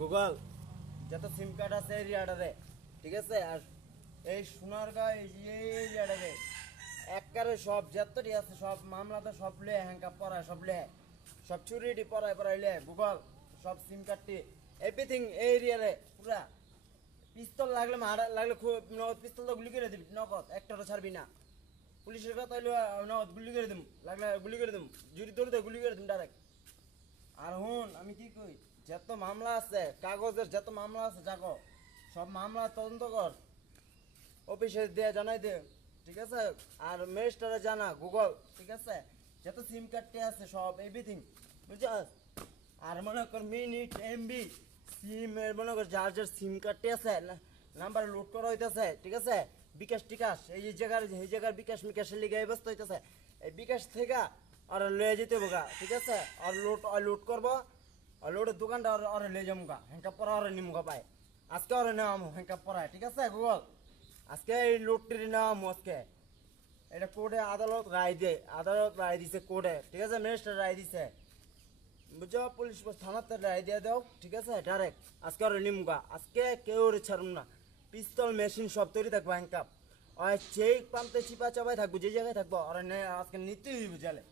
Google যত সিম card আছে এরিয়াটারে, ঠিক আছে? আর এই সোনারগাঁ এই এরিয়াটারে একবারে সব যতটি আছে সব মামলাতে সব লে হ্যাঙ্কাপ পড়ায় সব লে, সব চুরিটি পড়ায় লে গুগল সব সিম কার্ডটি এভরিথিং এই এরিয়ারে পুরা। পিস্তল লাগলে মারা লাগলে খুব নগদ পিস্তল তো গুলি করে দিবি, নগদ একটারও ছাড়বি না। পুলিশের কথা হইলে নগদ গুলি করে দিম, লাগলে গুলি করে দিম, জুরি ধরতে গুলি করে দিম ডাইরেক্ট। আর হুন আমি কি কই, যত মামলা আছে কাগজের যত মামলা আছে যাকো সব মামলা তদন্ত কর, অফিসে দিয়ে জানাই দে, ঠিক আছে? আর ম্যাজিস্ট্রেটে জানা গুগল, ঠিক আছে? যত সিম কার্ডটি আছে সব এভরিথিং, বুঝছস? আর মনে কর মিনিট এমবি সিম মনে কর যার যার সিম কার্ডটি আছে নাম্বার লোড করা হইতেছে, ঠিক আছে? বিকাশ টিকাশ এই জায়গার বিকাশ মিকাশের লিগে ব্যস্ত হইতেছে, এই বিকাশ থেকে আর লয়ে যেতে বোগা, ঠিক আছে? আর লোড করবো, আর লোডের দোকানটা আর লয়ে যাবো গা, হ্যাঙ্কাপ পরা আর নিমগা পায় আজকে আর নেওয়াম হ্যাঙ্কাপ পরায়, ঠিক আছে গুগল? আজকে এই লোডটির নেওয়াম আজকে, এটা কোর্টে আদালত রায় দিছে কোর্টে, ঠিক আছে? ম্যাজিস্ট্রেট রায় দিছে, বুঝছো? পুলিশ থানাতে রায় দিয়ে দাও, ঠিক আছে? ডাইরেক্ট আজকে আর নিমগা, আজকে কেউ ছাড়ুন না, পিস্তল মেশিন সব তৈরি থাকবো, হ্যাঙ্কাপ আর যেই প্রান্তে চিপা চাপাই থাকবো, যে জায়গায় থাকবো আর আজকে নিতেই হইব জালে,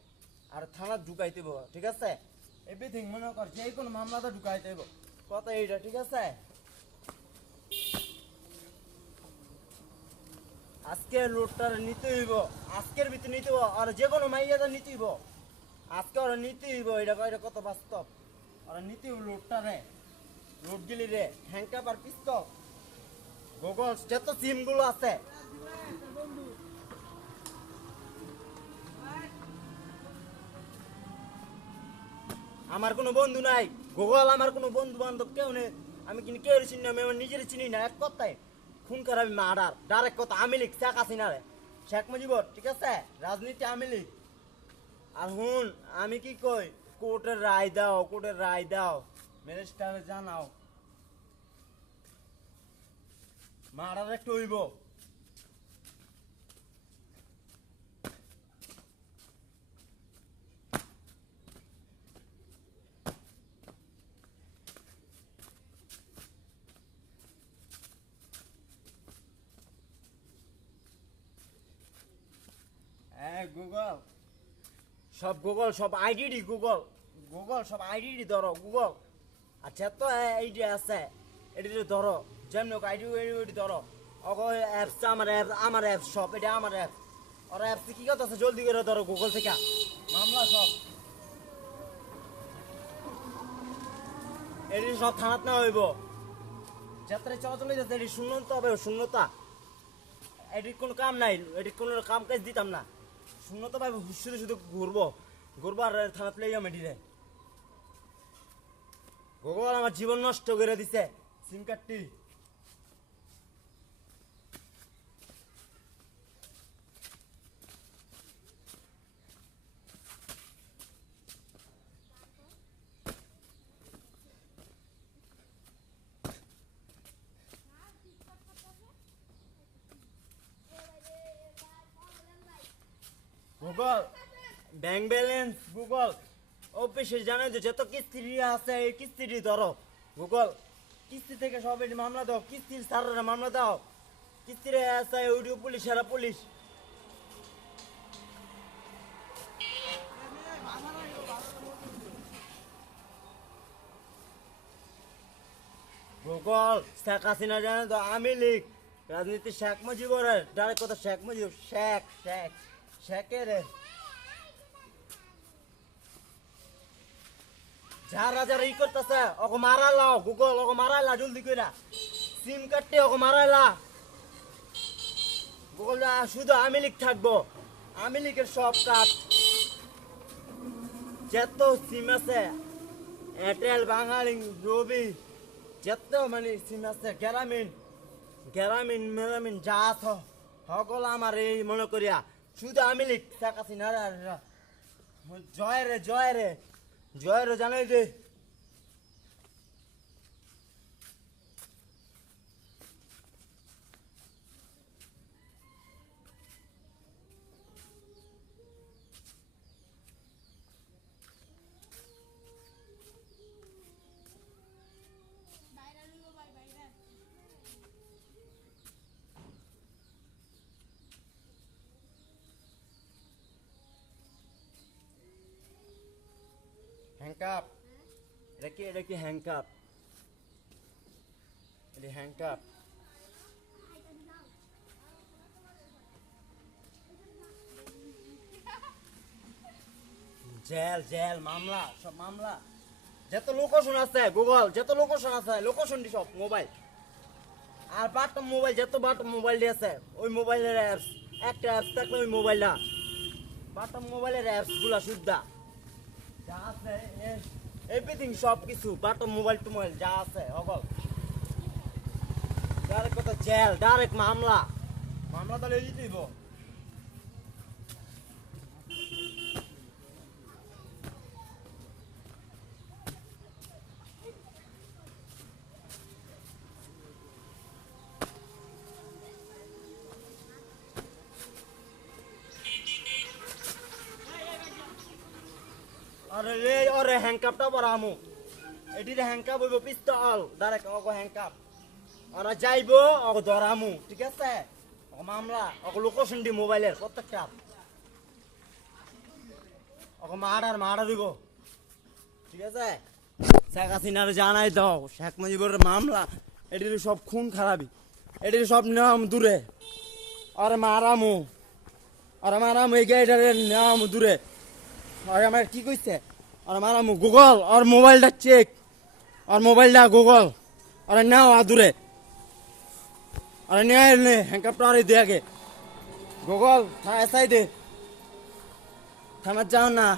আর থানা ঢুকাইতে হইব, ঠিক আছে? এভরিথিং মনে কর যে কোনো মামলাতে ঢুকাইতে হইব, কথা এইটা, ঠিক আছে? আজকে লোডটা নিতে হইব, আজকের ভিতরে নিতে হইব, আর যে কোনো মাইয়াটা নিতে হইব আজকে, ওরা নিতে হইব, এটা কত বাস্তব, ওরা নিতে হইব লোডটা রে, লোড গিলি রে হ্যাঙ্কাপ আর পিস্তল গুগল যত সিম গুলো আছে। আমার কোনো বন্ধু নাই গুগল, আমার কোনো বন্ধু বান্ধব কেউ নেই, আমি কিন্তু কেউ চিনি না, আমি আমার নিজের চিনি না, এক কথায় খুন করাবি মার্ডার, ডাইরেক্ট কথা। আমি লিখ শেখ হাসিনা রে, শেখ মুজিবর, ঠিক আছে? রাজনীতি আমি লিখ। আর হুন আমি কি কই, কোর্টের রায় দাও, কোর্টের রায় দাও, ম্যাজিস্ট্রেটে জানাও, মার্ডার একটু হইব। গুগল সব আইডি গুগল সব আইডি ধরো গুগল, আচ্ছা তো আইডি আছে এটি ধরো, যেমন আইডি ধরো, অ্যাপস আমার অ্যাপস সব, এটা আমার অ্যাপস, ওর অ্যাপস কি কথা আছে জলদি করে ধরো গুগল থেকে মামলা সব, এটি সব থানাত না হইব, যাত্রায় চলাচল হইতেছে, এটি শূন্যতা হবে, শূন্যতা, এটির কোনো কাম নাই, এটির কোনো কাম কাজ দিতাম না, শূন্যতা পাইব, শুধু শুধু ঘুরবো আর থানাত লইয়া মেডিরে। ভগবান আমার জীবন নষ্ট করে দিছে সিম কার্ডটি। গুগল ব্যাংক ব্যালেন্স গুগল অফিসে জানাই যে যত কিস্তি আছে এই কিস্তিটি ধরো গুগল, কিস্তি থেকে সব এটি মামলা দাও, কিস্তির সারা মামলা দাও, কিস্তির আছে ওইটিও পুলিশ, সারা পুলিশ। গুগল শেখ হাসিনা জানে তো আমি লিখ, রাজনীতি শেখ মুজিবরের ডাইরেক্ট কথা, শেখ মুজিব শেখের যারা যারা ই করতেছে ওকে মারাইলাও গুগল, ওকে মারাইলা জলদি কইরা, সিম কার্ডটি ওকে মারাইলা গুগল। শুধু আমি লিখ থাকবো, আমি লিখের সব কাজ যত সিম আছে এয়ারটেল বাঙালি রবি যত মানে সিম আছে গ্রামীণ যা আছে সকল আমার এই মনে করিয়া শুধু আমি লিখ শেখ হাসিনা জয় রে জানাই দে। হ্যাংকাপ এটা কি হ্যাংকাপ এটা হ্যাংকাপ জেল জেল মামলা সব মামলা যত লোকেশন আছে গুগল যত লোকেশন আছে লোকেশন দি সব মোবাইল আর বাটম মোবাইল যত বাটম মোবাইল দি আছে ওই মোবাইলের অ্যাপস একটা অ্যাপস থাকলে ওই মোবাইলটা বাটম মোবাইলের অ্যাপস গুলা সুদ্ধা যা আছে এভরিথিং সব কিছু বাটম মোবাইল টু মোবাইল যা আছে সকল ডাইরেক্ট কথা জেল ডাইরেক্ট মামলা মামলা তো লিয়ে দিব আরে হ্যাংকাপটা পরামু এটির হ্যাংকাপ হইব পিস্তল ডাইরেক্ট অগো হ্যাংকাপ ওরা যাইব অগো ধরামু ঠিক আছে অগো মামলা অগো লোকেশন দি মোবাইলের প্রত্যেকটা অগো মার্ডার হইব ঠিক আছে শেখ হাসিনার জানাই দাও শেখ মুজিবুর মামলা এটির সব খুন খারাপি এটির সব নাম দূরে আরে মারামু এই গাড়িটার নাম দূরে আর আমার কি কইছে আর মারামু গুগল আর মোবাইলটা চেক আর মোবাইলটা গুগল আর নাও আদুরে আর নে হ্যাংকাপটা আর দে আগে গুগল এসাই দে থামার যাও না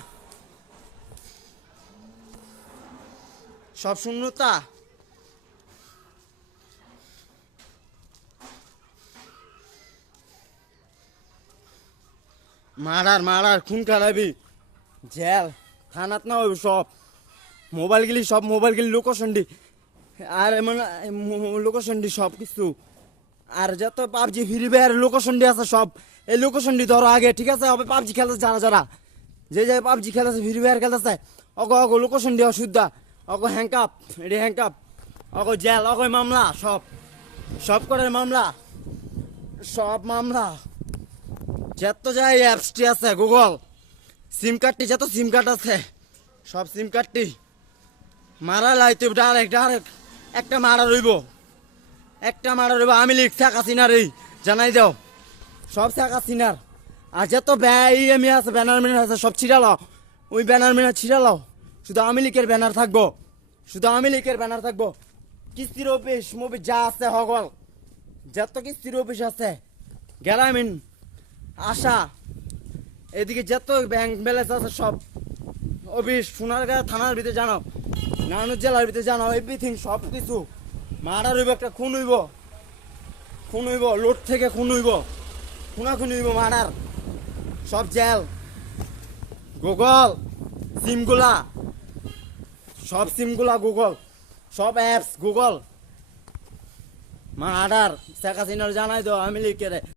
সব শূন্যতা মারার খুন খারাপি জেল থানাত না হইব সব মোবাইল গিলি লোকেশন দি আর এমন লোকেশন দি সব কিছু আর যত পাবজি ফ্রি ফায়ার লোকেশন দি আছে সব এই লোকেশন দি ধরো আগে ঠিক আছে হবে পাবজি খেলতে যারা যে পাবজি খেলতেছে ফ্রি ফায়ার খেলতেছে অগো লোকেশন দি অশুদ্ধা অগো হ্যাংকাপ এটি হ্যাংকাপ অগো জেল অগো মামলা সব করে মামলা সব মামলা যত যাই অ্যাপসটি আছে গুগল সিম কার্ডটি যত সিম কার্ড আছে সব সিম কার্ডটি মারা লাইতে ডাইরেক্ট একটা মারা রইব আমি লিখ শেখ হাসিনার এই জানাই দাও সব শেখ হাসিনার আর যত ইএমই আছে ব্যানার মিনার আছে সব ছিড়ালাও ওই ব্যানার মিনার ছিড়ালাও শুধু আমি লিখের ব্যানার থাকবো কিস্তির অফিস মুভি যা আছে হগল যত কিস্তির অফিস আছে গ্রামীণ আশা এদিকে যত ব্যাংক ব্যালেন্স আছে সব অফিস সোনারগাঁ থানার ভিতরে জানাও নারায়ণগঞ্জ জেলার ভিতরে জানাও এভরিথিং সব কিছু মার্ডার হইব একটা খুন হইব লোড থেকে খুন হইব মার্ডার সব জেল গুগল সিমগুলা গুগল সব অ্যাপস গুগল মার্ডার শেখ হাসিনার জানাই দাও আমি লিখে